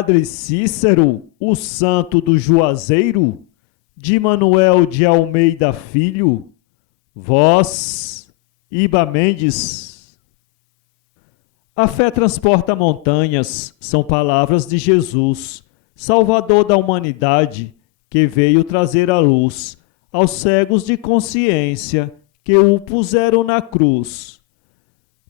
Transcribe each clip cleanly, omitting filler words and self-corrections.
Padre Cícero, o santo do Juazeiro, de Manuel de Almeida Filho, vós, Iba Mendes. A fé transporta montanhas, são palavras de Jesus, Salvador da humanidade, que veio trazer a luz aos cegos de consciência que o puseram na cruz.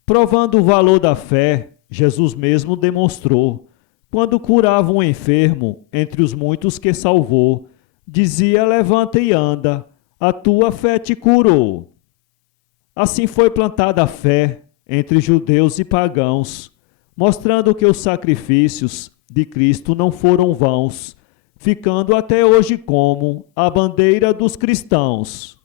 Provando o valor da fé, Jesus mesmo demonstrou, quando curava um enfermo entre os muitos que salvou, dizia: levanta e anda, a tua fé te curou. Assim foi plantada a fé entre judeus e pagãos, mostrando que os sacrifícios de Cristo não foram vãos, ficando até hoje como a bandeira dos cristãos.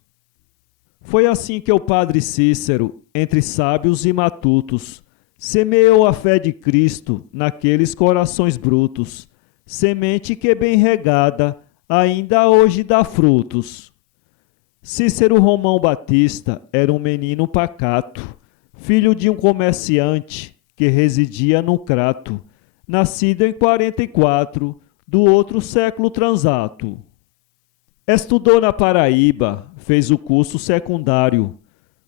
Foi assim que o Padre Cícero, entre sábios e matutos, semeou a fé de Cristo naqueles corações brutos, semente que bem regada ainda hoje dá frutos. Cícero Romão Batista era um menino pacato, filho de um comerciante que residia no Crato, nascido em 44 do outro século transato. Estudou na Paraíba, fez o curso secundário,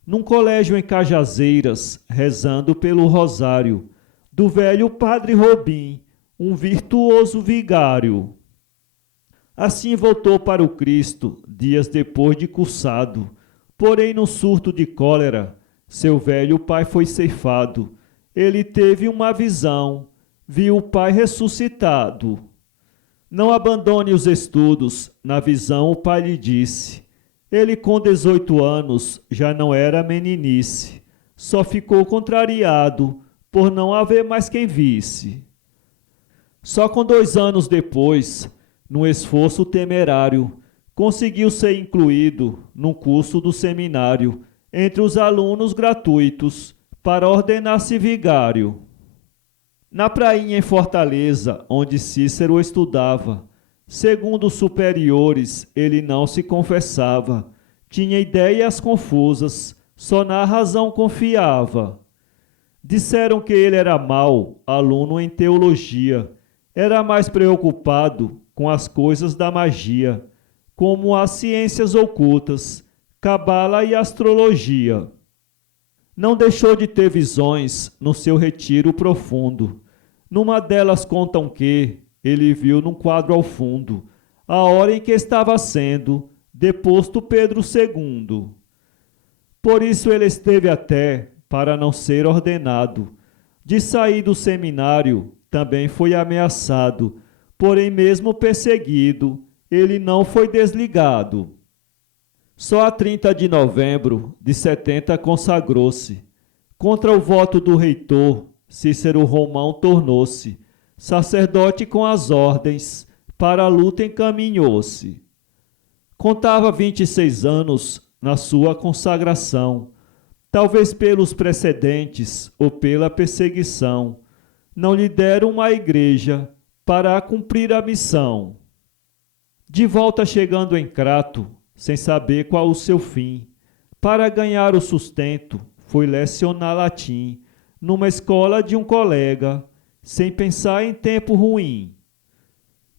num colégio em Cajazeiras, rezando pelo rosário, do velho Padre Robim, um virtuoso vigário. Assim voltou para o Cristo, dias depois de cursado, porém num surto de cólera, seu velho pai foi ceifado. Ele teve uma visão, viu o pai ressuscitado. Não abandone os estudos, na visão o pai lhe disse. Ele com 18 anos já não era meninice, só ficou contrariado por não haver mais quem visse. Só com 2 anos depois, num esforço temerário, conseguiu ser incluído num curso do seminário, entre os alunos gratuitos, para ordenar-se vigário. Na prainha em Fortaleza, onde Cícero estudava, segundo os superiores, ele não se confessava, tinha ideias confusas, só na razão confiava. Disseram que ele era mau, aluno em teologia, era mais preocupado com as coisas da magia, como as ciências ocultas, cabala e astrologia. Não deixou de ter visões no seu retiro profundo. Numa delas contam que ele viu num quadro ao fundo a hora em que estava sendo deposto Pedro II. Por isso ele esteve até, para não ser ordenado, de sair do seminário também foi ameaçado, porém mesmo perseguido, ele não foi desligado. Só a 30 de novembro de 70 consagrou-se. Contra o voto do reitor, Cícero Romão tornou-se sacerdote com as ordens, para a luta encaminhou-se. Contava 26 anos na sua consagração, talvez pelos precedentes ou pela perseguição, não lhe deram uma igreja para cumprir a missão. De volta chegando em Crato, sem saber qual o seu fim, para ganhar o sustento, foi lecionar latim, numa escola de um colega, sem pensar em tempo ruim.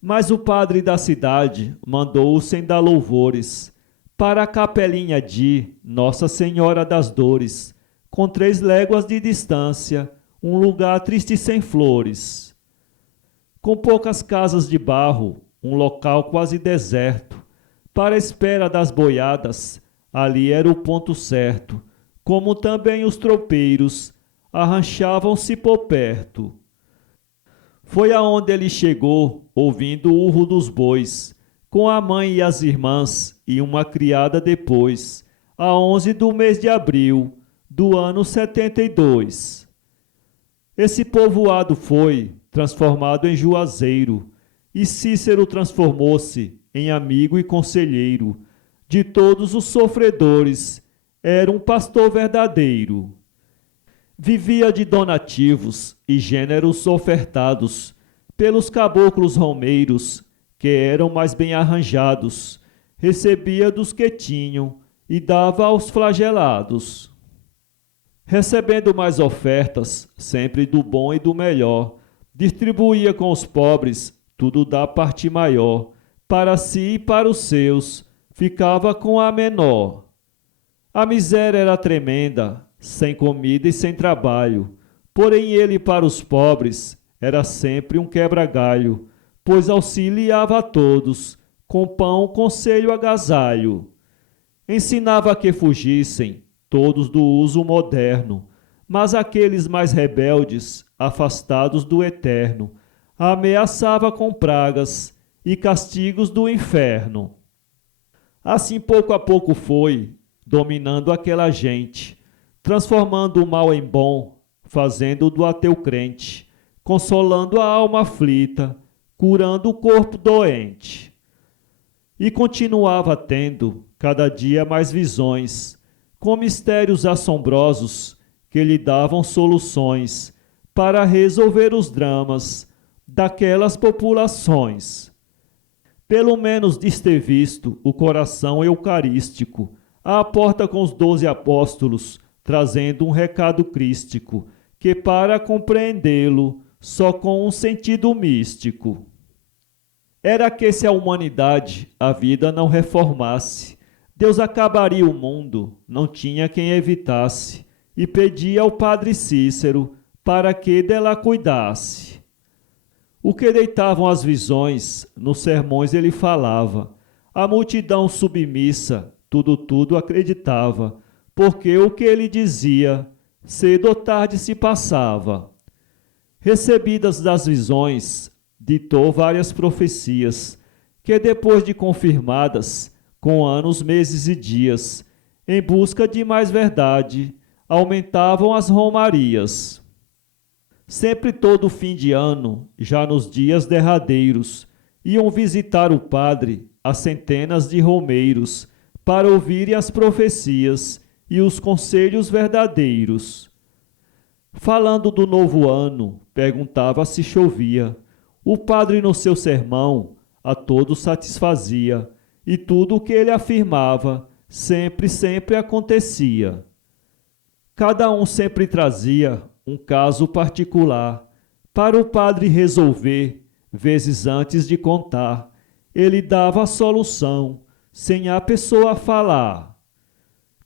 Mas o padre da cidade mandou-o sem dar louvores, para a capelinha de Nossa Senhora das Dores, com 3 léguas de distância, um lugar triste sem flores. Com poucas casas de barro, um local quase deserto, para a espera das boiadas, ali era o ponto certo, como também os tropeiros arranchavam-se por perto. Foi aonde ele chegou, ouvindo o urro dos bois, com a mãe e as irmãs e uma criada depois, a 11 do mês de abril, do ano 72. Esse povoado foi transformado em Juazeiro, e Cícero transformou-se em amigo e conselheiro de todos os sofredores, era um pastor verdadeiro. Vivia de donativos e gêneros ofertados pelos caboclos romeiros, que eram mais bem arranjados, recebia dos que tinham e dava aos flagelados. Recebendo mais ofertas, sempre do bom e do melhor, Distribuía com os pobres tudo da parte maior, para si e para os seus, ficava com a menor. A miséria era tremenda, sem comida e sem trabalho, porém ele para os pobres era sempre um quebra-galho, pois auxiliava a todos, com pão, conselho, agasalho. Ensinava que fugissem todos do uso moderno, mas aqueles mais rebeldes, afastados do eterno, ameaçava com pragas e castigos do inferno. Assim pouco a pouco foi, dominando aquela gente, transformando o mal em bom, fazendo do ateu crente, consolando a alma aflita, curando o corpo doente. E continuava tendo, cada dia mais visões, com mistérios assombrosos que lhe davam soluções para resolver os dramas daquelas populações. Pelo menos de ter visto o coração eucarístico à porta com os 12 apóstolos, trazendo um recado crístico, que para compreendê-lo só com um sentido místico. Era que se a humanidade a vida não reformasse, Deus acabaria o mundo, não tinha quem evitasse, e pedia ao padre Cícero para que dela cuidasse. O que deitavam as visões, nos sermões ele falava, a multidão submissa, tudo acreditava, porque o que ele dizia, cedo ou tarde se passava. Recebidas das visões, ditou várias profecias, que depois de confirmadas, com anos, meses e dias, em busca de mais verdade, aumentavam as romarias. Sempre todo fim de ano, já nos dias derradeiros, iam visitar o padre a centenas de romeiros, para ouvirem as profecias e os conselhos verdadeiros. Falando do novo ano, perguntava se chovia. O padre no seu sermão a todos satisfazia, e tudo o que ele afirmava sempre acontecia. Cada um sempre trazia um caso particular para o padre resolver, vezes antes de contar. Ele dava a solução, sem a pessoa falar.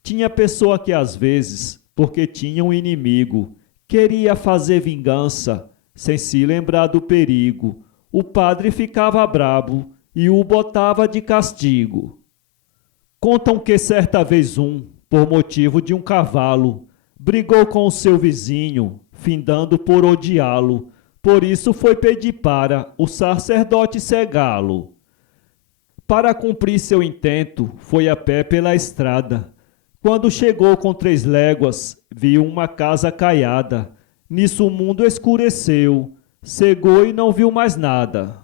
Tinha pessoa que às vezes, porque tinha um inimigo, queria fazer vingança, sem se lembrar do perigo. O padre ficava brabo e o botava de castigo. Contam que certa vez por motivo de um cavalo, brigou com o seu vizinho, findando por odiá-lo. Por isso foi pedir para o sacerdote cegá-lo. Para cumprir seu intento, foi a pé pela estrada. Quando chegou com 3 léguas, viu uma casa caiada. Nisso o mundo escureceu, cegou e não viu mais nada.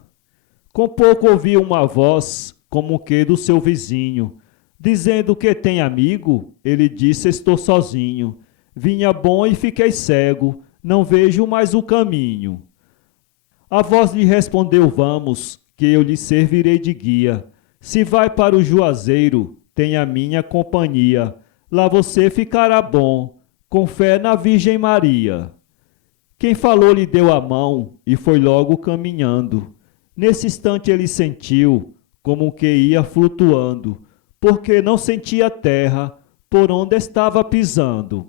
Com pouco ouviu uma voz, como que do seu vizinho, dizendo que tem amigo. Ele disse: estou sozinho. Vinha bom e fiquei cego, não vejo mais o caminho. A voz lhe respondeu: vamos, que eu lhe servirei de guia. Se vai para o Juazeiro, tem a minha companhia. Lá você ficará bom, com fé na Virgem Maria. Quem falou lhe deu a mão e foi logo caminhando. Nesse instante ele sentiu como que ia flutuando, porque não sentia terra por onde estava pisando.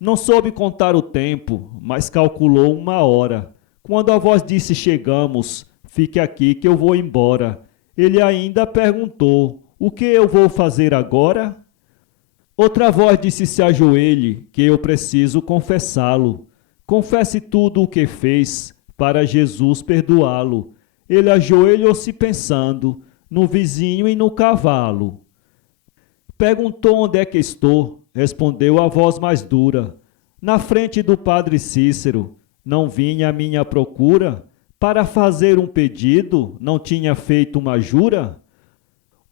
Não soube contar o tempo, mas calculou 1 hora. Quando a voz disse: chegamos, fique aqui que eu vou embora. Ele ainda perguntou: o que eu vou fazer agora? Outra voz disse: se ajoelhe, que eu preciso confessá-lo. Confesse tudo o que fez, para Jesus perdoá-lo. Ele ajoelhou-se pensando no vizinho e no cavalo. Perguntou: onde é que estou? Respondeu a voz mais dura: na frente do padre Cícero. Não vinha à minha procura? Para fazer um pedido, não tinha feito uma jura?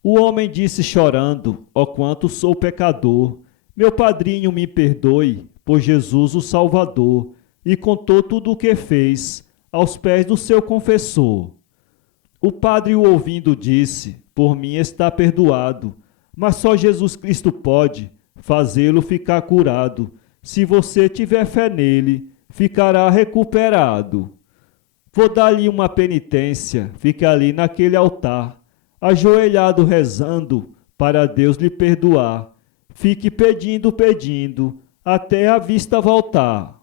O homem disse chorando: ó quanto sou pecador, meu padrinho me perdoe, por Jesus o Salvador. E contou tudo o que fez, aos pés do seu confessor. O padre, o ouvindo, disse: por mim está perdoado, mas só Jesus Cristo pode fazê-lo ficar curado. Se você tiver fé nele, ficará recuperado. Vou dar-lhe uma penitência, fica ali naquele altar, ajoelhado rezando, para Deus lhe perdoar. Fique pedindo, pedindo, até a vista voltar.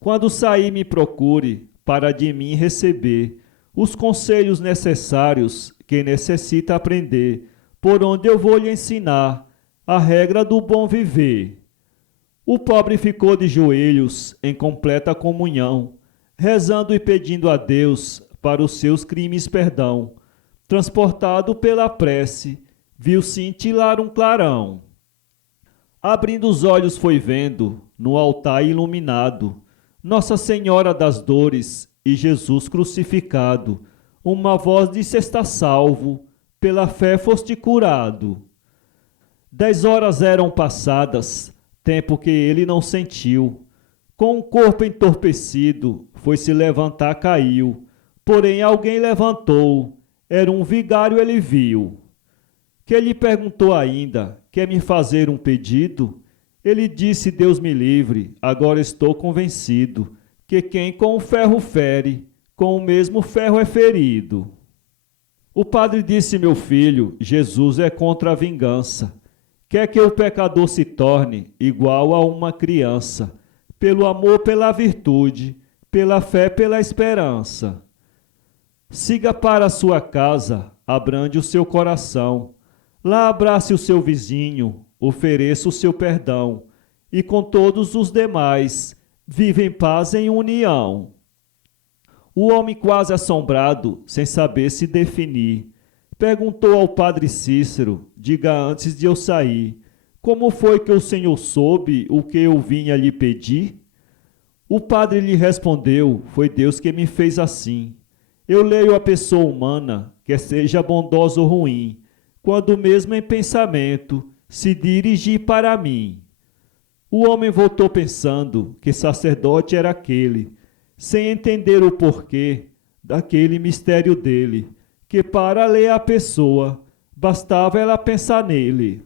Quando sair me procure, para de mim receber os conselhos necessários que necessita aprender, por onde eu vou lhe ensinar a regra do bom viver. O pobre ficou de joelhos em completa comunhão, rezando e pedindo a Deus para os seus crimes perdão. Transportado pela prece, viu cintilar um clarão. Abrindo os olhos foi vendo, no altar iluminado, Nossa Senhora das Dores e Jesus crucificado. Uma voz disse: "Está salvo, pela fé foste curado." 10 horas eram passadas, tempo que ele não sentiu. Com o corpo entorpecido, foi se levantar, caiu. Porém alguém levantou, era um vigário, ele viu. Que lhe perguntou ainda: "Quer me fazer um pedido?" Ele disse: "Deus me livre, agora estou convencido, que quem com o ferro fere, com o mesmo ferro é ferido." O padre disse: "Meu filho, Jesus é contra a vingança. Quer que o pecador se torne igual a uma criança, pelo amor, pela virtude, pela fé, pela esperança. Siga para a sua casa, abrande o seu coração. Lá abrace o seu vizinho, ofereça o seu perdão, e com todos os demais, vive em paz, em união." O homem, quase assombrado, sem saber se definir, perguntou ao padre Cícero: "Diga antes de eu sair, como foi que o senhor soube o que eu vinha lhe pedir?" O padre lhe respondeu: "Foi Deus que me fez assim. Eu leio a pessoa humana, quer seja bondosa ou ruim, quando mesmo em pensamento se dirigir para mim." O homem voltou pensando que sacerdote era aquele, sem entender o porquê daquele mistério dele, que para ler a pessoa bastava ela pensar nele.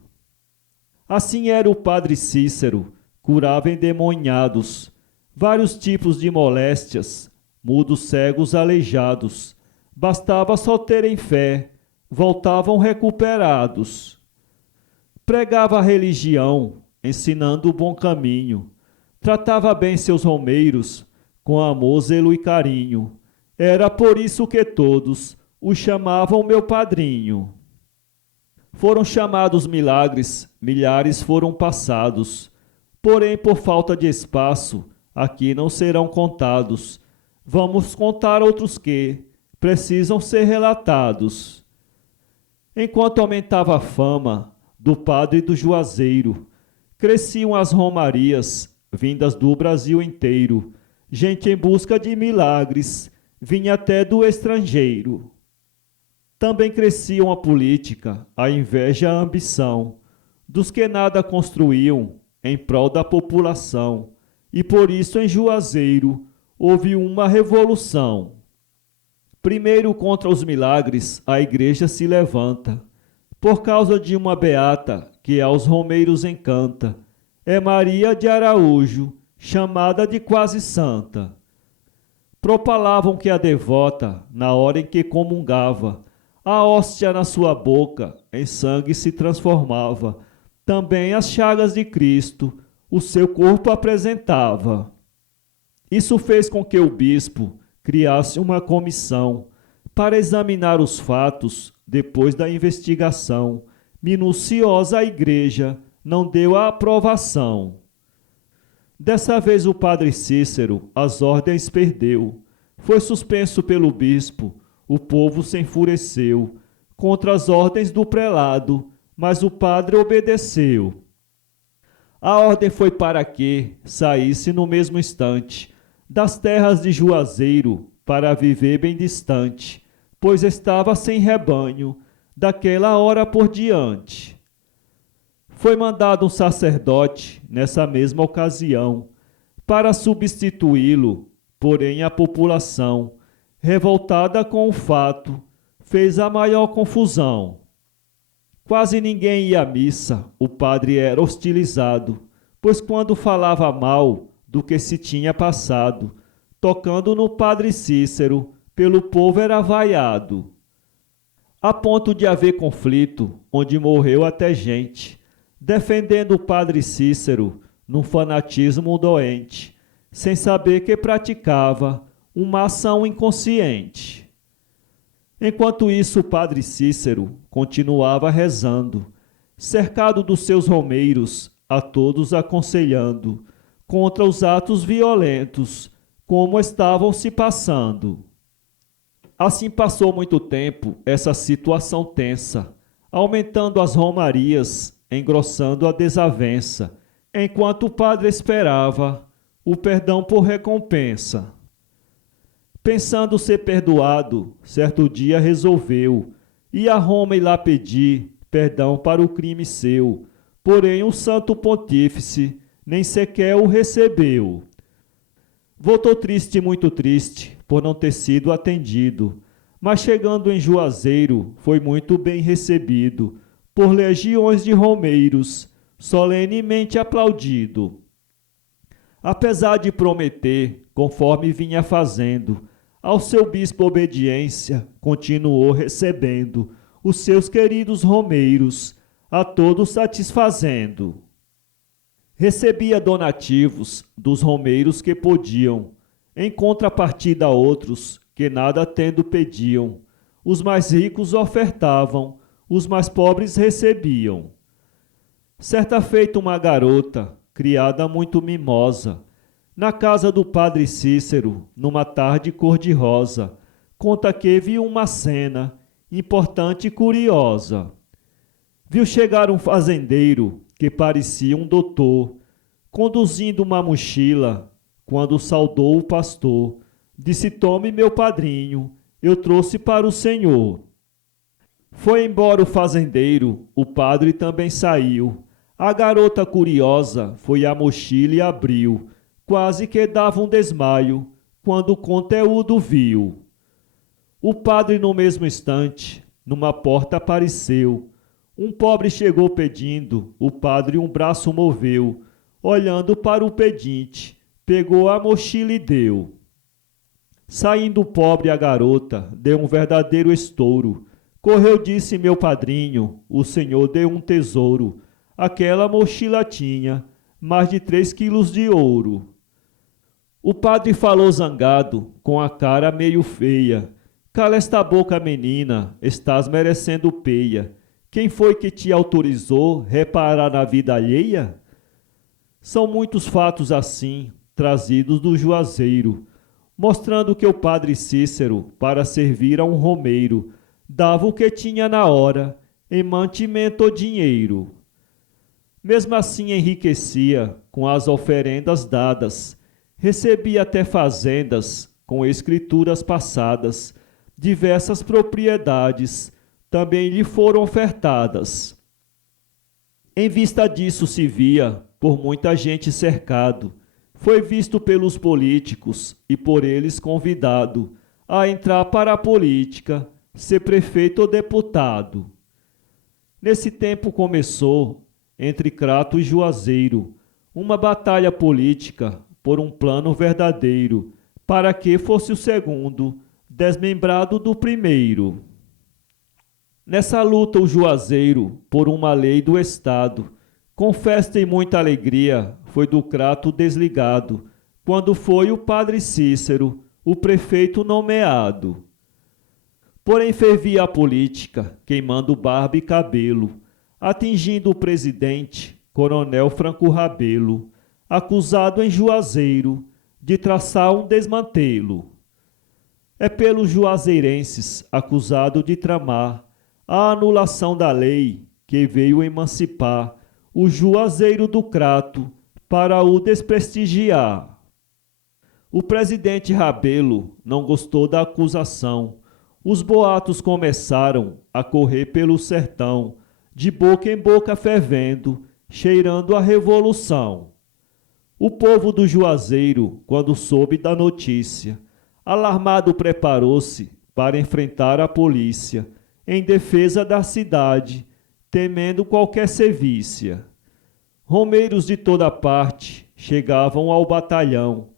Assim era o padre Cícero, curava endemoniados, vários tipos de moléstias, mudos, cegos, aleijados. Bastava só terem fé, voltavam recuperados. Pregava a religião, ensinando o bom caminho. Tratava bem seus romeiros, com amor, zelo e carinho. Era por isso que todos o chamavam meu padrinho. Foram chamados milagres, milhares foram passados. Porém, por falta de espaço, aqui não serão contados. Vamos contar outros que precisam ser relatados. Enquanto aumentava a fama do padre do Juazeiro, cresciam as romarias, vindas do Brasil inteiro. Gente em busca de milagres, vinha até do estrangeiro. Também cresciam a política, a inveja, a ambição, dos que nada construíam em prol da população. E por isso em Juazeiro houve uma revolução. Primeiro, contra os milagres, a igreja se levanta, por causa de uma beata que aos romeiros encanta. É Maria de Araújo, chamada de quase santa. Propalavam que a devota, na hora em que comungava, a hóstia na sua boca em sangue se transformava. Também as chagas de Cristo o seu corpo apresentava. Isso fez com que o bispo criasse uma comissão para examinar os fatos. Depois da investigação minuciosa, a igreja não deu a aprovação. Dessa vez o padre Cícero as ordens perdeu. Foi suspenso pelo bispo, o povo se enfureceu contra as ordens do prelado, mas o padre obedeceu. A ordem foi para que saísse no mesmo instante das terras de Juazeiro para viver bem distante, pois estava sem rebanho daquela hora por diante. Foi mandado um sacerdote nessa mesma ocasião para substituí-lo, porém a população, revoltada com o fato, fez a maior confusão. Quase ninguém ia à missa, o padre era hostilizado, pois quando falava mal do que se tinha passado, tocando no padre Cícero, pelo povo era vaiado, a ponto de haver conflito, onde morreu até gente, defendendo o padre Cícero num fanatismo doente, sem saber que praticava uma ação inconsciente. Enquanto isso, o padre Cícero continuava rezando, cercado dos seus romeiros, a todos aconselhando, contra os atos violentos, como estavam se passando. Assim passou muito tempo essa situação tensa, aumentando as romarias, engrossando a desavença, enquanto o padre esperava o perdão por recompensa. Pensando ser perdoado, certo dia resolveu ir a Roma e lá pedir perdão para o crime seu, porém o santo pontífice nem sequer o recebeu. Voltou triste, muito triste, por não ter sido atendido, mas chegando em Juazeiro foi muito bem recebido, por legiões de romeiros, solenemente aplaudido. Apesar de prometer, conforme vinha fazendo, ao seu bispo obediência, continuou recebendo os seus queridos romeiros, a todos satisfazendo. Recebia donativos dos romeiros que podiam, em contrapartida a outros que nada tendo pediam. Os mais ricos ofertavam, os mais pobres recebiam. Certa feita uma garota, criada muito mimosa, na casa do padre Cícero, numa tarde cor-de-rosa, conta que viu uma cena importante e curiosa. Viu chegar um fazendeiro que parecia um doutor, conduzindo uma mochila, quando saudou o pastor. Disse: tome, meu padrinho, eu trouxe para o senhor. Foi embora o fazendeiro, o padre também saiu. A garota curiosa foi à mochila e abriu, quase que dava um desmaio, quando o conteúdo viu. O padre no mesmo instante, numa porta apareceu. Um pobre chegou pedindo, o padre um braço moveu, olhando para o pedinte, pegou a mochila e deu. Saindo o pobre, a garota deu um verdadeiro estouro. Correu, disse: meu padrinho, o senhor deu um tesouro. Aquela mochila tinha mais de 3 quilos de ouro. O padre falou zangado, com a cara meio feia: cala esta boca, menina, estás merecendo peia. Quem foi que te autorizou reparar na vida alheia? São muitos fatos assim, trazidos do Juazeiro, mostrando que o padre Cícero, para servir a um romeiro, dava o que tinha na hora, em mantimento ou dinheiro. Mesmo assim enriquecia com as oferendas dadas, recebia até fazendas com escrituras passadas, diversas propriedades também lhe foram ofertadas. Em vista disso se via por muita gente cercado, foi visto pelos políticos e por eles convidado a entrar para a política, ser prefeito ou deputado. Nesse tempo começou, entre Crato e Juazeiro, uma batalha política por um plano verdadeiro, para que fosse o segundo desmembrado do primeiro. Nessa luta o Juazeiro, por uma lei do Estado, com festa e muita alegria, foi do Crato desligado, quando foi o padre Cícero, o prefeito nomeado. Porém fervia a política, queimando barba e cabelo, atingindo o presidente, coronel Franco Rabelo, acusado em Juazeiro de traçar um desmantelo. É pelos juazeirenses acusado de tramar a anulação da lei que veio emancipar o Juazeiro do Crato para o desprestigiar. O presidente Rabelo não gostou da acusação. Os boatos começaram a correr pelo sertão, de boca em boca fervendo, cheirando a revolução. O povo do Juazeiro, quando soube da notícia, alarmado preparou-se para enfrentar a polícia, em defesa da cidade, temendo qualquer sevícia. Romeiros de toda parte chegavam ao batalhão,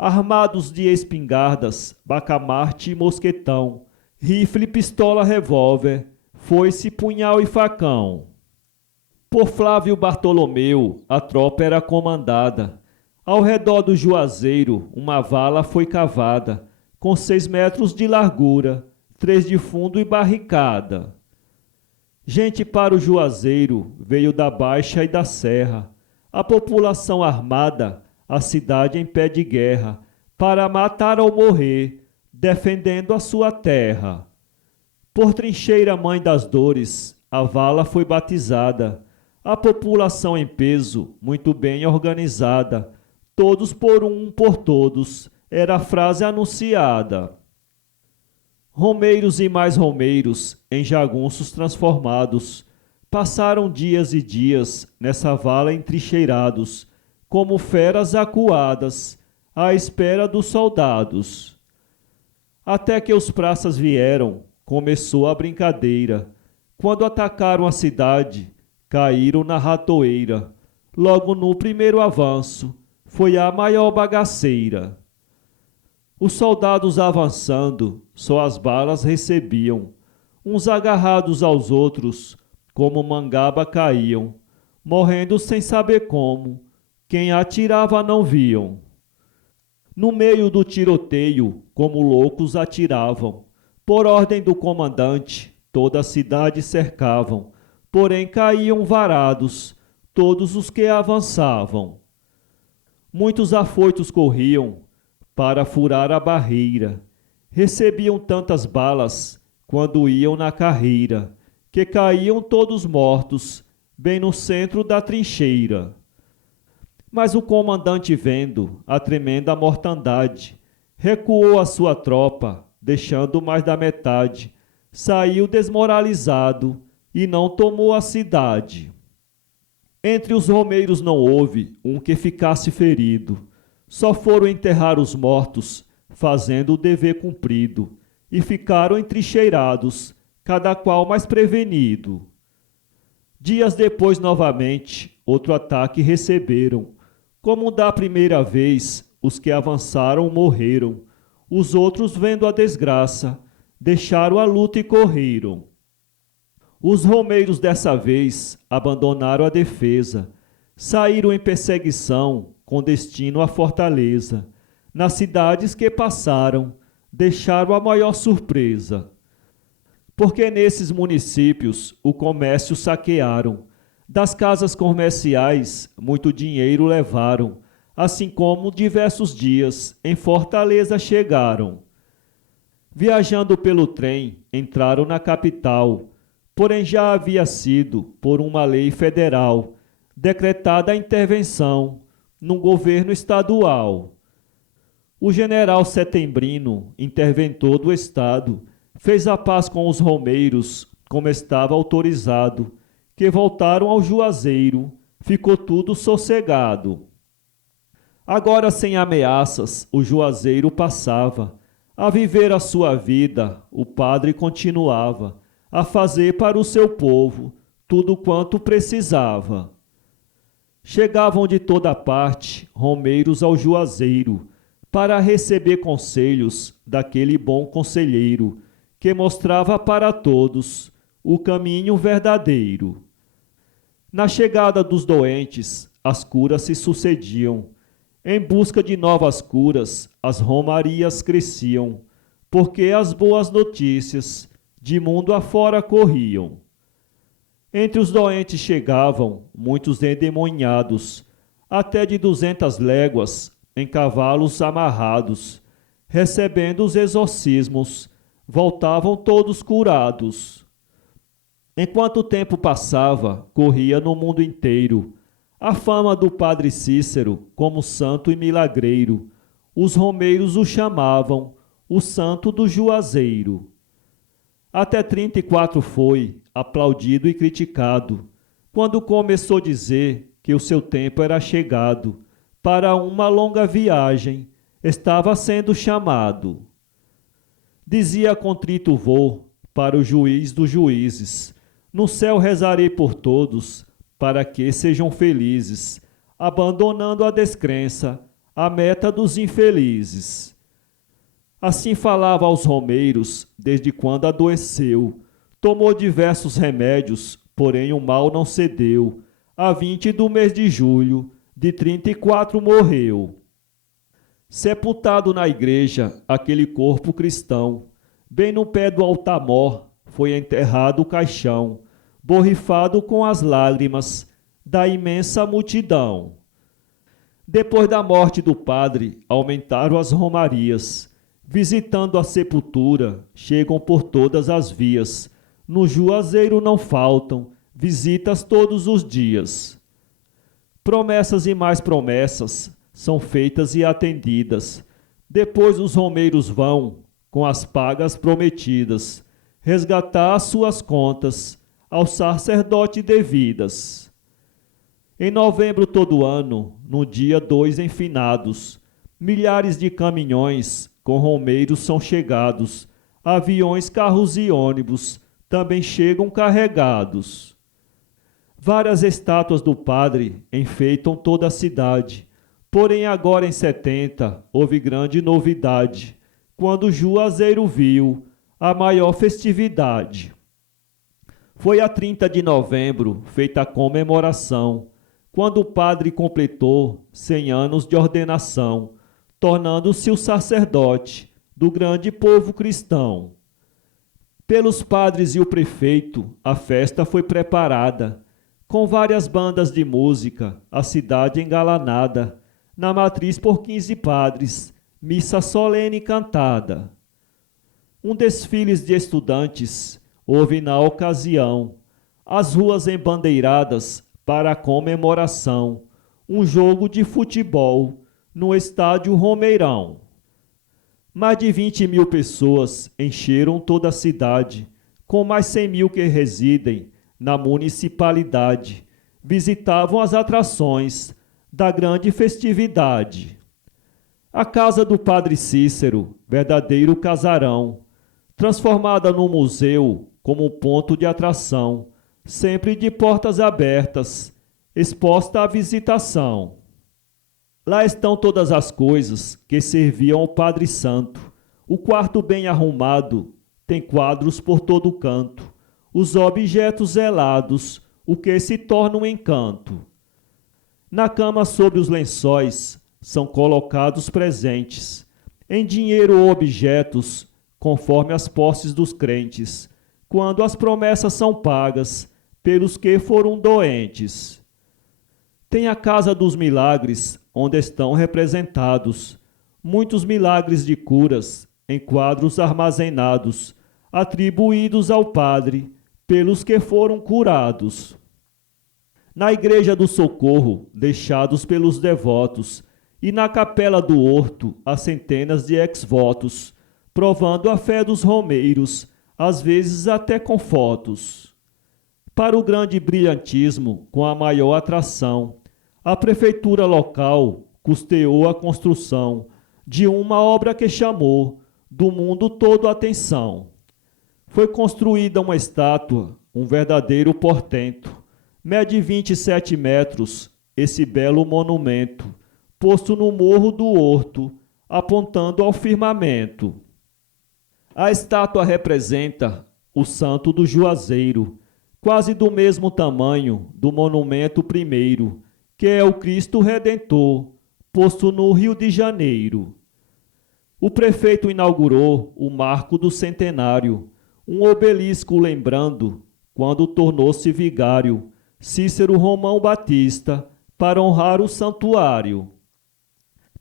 armados de espingardas, bacamarte e mosquetão, rifle, pistola, revólver, foice, punhal e facão. Por Flávio Bartolomeu, a tropa era comandada. Ao redor do Juazeiro, uma vala foi cavada, com 6 metros de largura, 3 de fundo e barricada. Gente para o Juazeiro veio da Baixa e da Serra, a população armada, a cidade em pé de guerra, para matar ou morrer, defendendo a sua terra. Por Trincheira Mãe das Dores, a vala foi batizada, a população em peso, muito bem organizada, todos por um, por todos, era a frase anunciada. Romeiros e mais romeiros, em jagunços transformados, passaram dias e dias nessa vala entrincheirados, como feras acuadas, à espera dos soldados. Até que os praças vieram, começou a brincadeira. Quando atacaram a cidade, caíram na ratoeira. Logo no primeiro avanço, foi a maior bagaceira. Os soldados avançando, só as balas recebiam. Uns agarrados aos outros, como mangaba caíam, morrendo sem saber como. Quem atirava não viam. No meio do tiroteio, como loucos atiravam. Por ordem do comandante, toda a cidade cercavam. Porém caíam varados, todos os que avançavam. Muitos afoitos corriam para furar a barreira. Recebiam tantas balas quando iam na carreira, que caíam todos mortos, bem no centro da trincheira. Mas o comandante, vendo a tremenda mortandade, recuou a sua tropa, deixando mais da metade. Saiu desmoralizado e não tomou a cidade. Entre os romeiros não houve um que ficasse ferido. Só foram enterrar os mortos, fazendo o dever cumprido, e ficaram entrincheirados, cada qual mais prevenido. Dias depois, novamente, outro ataque receberam. Como da primeira vez, os que avançaram morreram. Os outros, vendo a desgraça, deixaram a luta e correram. Os romeiros dessa vez abandonaram a defesa, saíram em perseguição com destino à fortaleza. Nas cidades que passaram, deixaram a maior surpresa. Porque nesses municípios o comércio saquearam, das casas comerciais muito dinheiro levaram, assim como diversos dias em Fortaleza chegaram. Viajando pelo trem, entraram na capital, porém já havia sido, por uma lei federal, decretada a intervenção num governo estadual. O general Setembrino, interventor do Estado, fez a paz com os romeiros, como estava autorizado, que voltaram ao Juazeiro, ficou tudo sossegado. Agora, sem ameaças, o Juazeiro passava. A viver a sua vida, o padre continuava a fazer para o seu povo tudo quanto precisava. Chegavam de toda parte romeiros ao Juazeiro para receber conselhos daquele bom conselheiro que mostrava para todos o caminho verdadeiro. Na chegada dos doentes, as curas se sucediam. Em busca de novas curas, as romarias cresciam, porque as boas notícias de mundo afora corriam. Entre os doentes chegavam muitos endemoniados, até de 200 léguas, em cavalos amarrados. Recebendo os exorcismos, voltavam todos curados. Enquanto o tempo passava, corria no mundo inteiro a fama do padre Cícero como santo e milagreiro. Os romeiros o chamavam o santo do Juazeiro. Até 34 foi aplaudido e criticado, quando começou a dizer que o seu tempo era chegado, para uma longa viagem estava sendo chamado. Dizia contrito vou para o juiz dos juízes, no céu rezarei por todos, para que sejam felizes, abandonando a descrença, a meta dos infelizes. Assim falava aos romeiros, desde quando adoeceu. Tomou diversos remédios, porém o mal não cedeu. A 20 do mês de julho, de 34 morreu. Sepultado na igreja, aquele corpo cristão, bem no pé do altar-mor, foi enterrado o caixão, borrifado com as lágrimas da imensa multidão. Depois da morte do padre, aumentaram as romarias. Visitando a sepultura, chegam por todas as vias. No Juazeiro não faltam visitas todos os dias. Promessas e mais promessas são feitas e atendidas. Depois os romeiros vão, com as pagas prometidas, resgatar as suas contas ao sacerdote devidas. Em novembro todo ano, no dia 2 em finados, milhares de caminhões com romeiros são chegados, aviões, carros e ônibus também chegam carregados. Várias estátuas do padre enfeitam toda a cidade, porém agora em 70 houve grande novidade, quando o Juazeiro viu a maior festividade. Foi a 30 de novembro feita a comemoração, quando o padre completou 100 anos de ordenação, tornando-se o sacerdote do grande povo cristão. Pelos padres e o prefeito, a festa foi preparada, com várias bandas de música, a cidade engalanada, na matriz por 15 padres, missa solene cantada. Um desfile de estudantes houve na ocasião, as ruas embandeiradas para a comemoração, um jogo de futebol no estádio Romeirão. Mais de 20 mil pessoas encheram toda a cidade, com mais 100 mil que residem na municipalidade, visitavam as atrações da grande festividade. A casa do Padre Cícero, verdadeiro casarão, transformada num museu como um ponto de atração, sempre de portas abertas, exposta à visitação. Lá estão todas as coisas que serviam ao Padre Santo. O quarto bem arrumado tem quadros por todo o canto, os objetos zelados, o que se torna um encanto. Na cama sobre os lençóis são colocados presentes, em dinheiro ou objetos, conforme as posses dos crentes, quando as promessas são pagas pelos que foram doentes. Tem a Casa dos Milagres, onde estão representados muitos milagres de curas em quadros armazenados, atribuídos ao Padre pelos que foram curados. Na Igreja do Socorro, deixados pelos devotos, e na Capela do Horto, há centenas de ex-votos, provando a fé dos romeiros, às vezes até com fotos. Para o grande brilhantismo, com a maior atração, a prefeitura local custeou a construção de uma obra que chamou do mundo todo a atenção. Foi construída uma estátua, um verdadeiro portento, mede 27 metros, esse belo monumento, posto no morro do Horto, apontando ao firmamento. A estátua representa o santo do Juazeiro, quase do mesmo tamanho do monumento primeiro, que é o Cristo Redentor, posto no Rio de Janeiro. O prefeito inaugurou o marco do centenário, um obelisco lembrando, quando tornou-se vigário, Cícero Romão Batista, para honrar o santuário.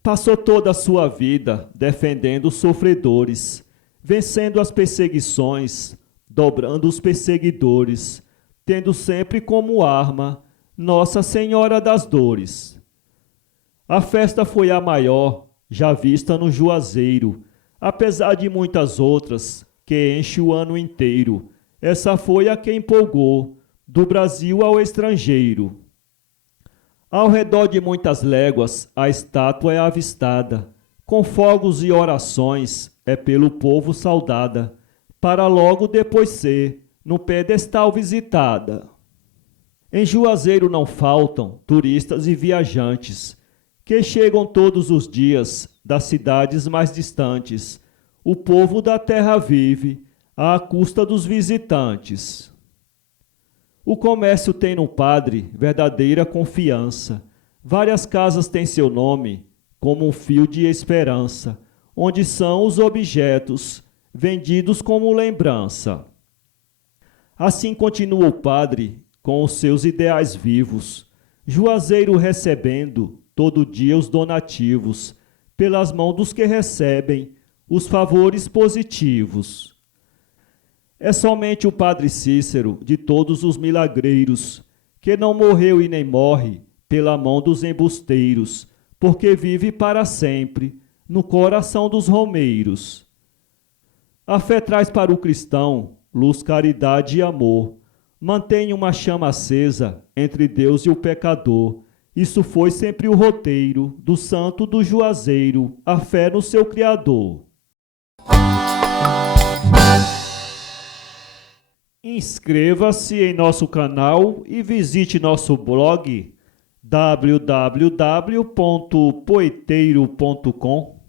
Passou toda a sua vida defendendo os sofredores, vencendo as perseguições, dobrando os perseguidores, tendo sempre como arma Nossa Senhora das Dores. A festa foi a maior, já vista no Juazeiro, apesar de muitas outras que enche o ano inteiro. Essa foi a que empolgou, do Brasil ao estrangeiro. Ao redor de muitas léguas, a estátua é avistada, com fogos e orações, é pelo povo saudada, para logo depois ser, no pedestal visitada. Em Juazeiro não faltam turistas e viajantes, que chegam todos os dias das cidades mais distantes. O povo da terra vive à custa dos visitantes. O comércio tem no padre verdadeira confiança. Várias casas têm seu nome, como um fio de esperança, onde são os objetos vendidos como lembrança. Assim continua o padre com os seus ideais vivos, Juazeiro recebendo todo dia os donativos, pelas mãos dos que recebem os favores positivos. É somente o padre Cícero, de todos os milagreiros, que não morreu e nem morre pela mão dos embusteiros, porque vive para sempre no coração dos romeiros. A fé traz para o cristão luz, caridade e amor. Mantém uma chama acesa entre Deus e o pecador. Isso foi sempre o roteiro do santo do Juazeiro, a fé no seu Criador. Inscreva-se em nosso canal e visite nosso blog www.poeteiro.com.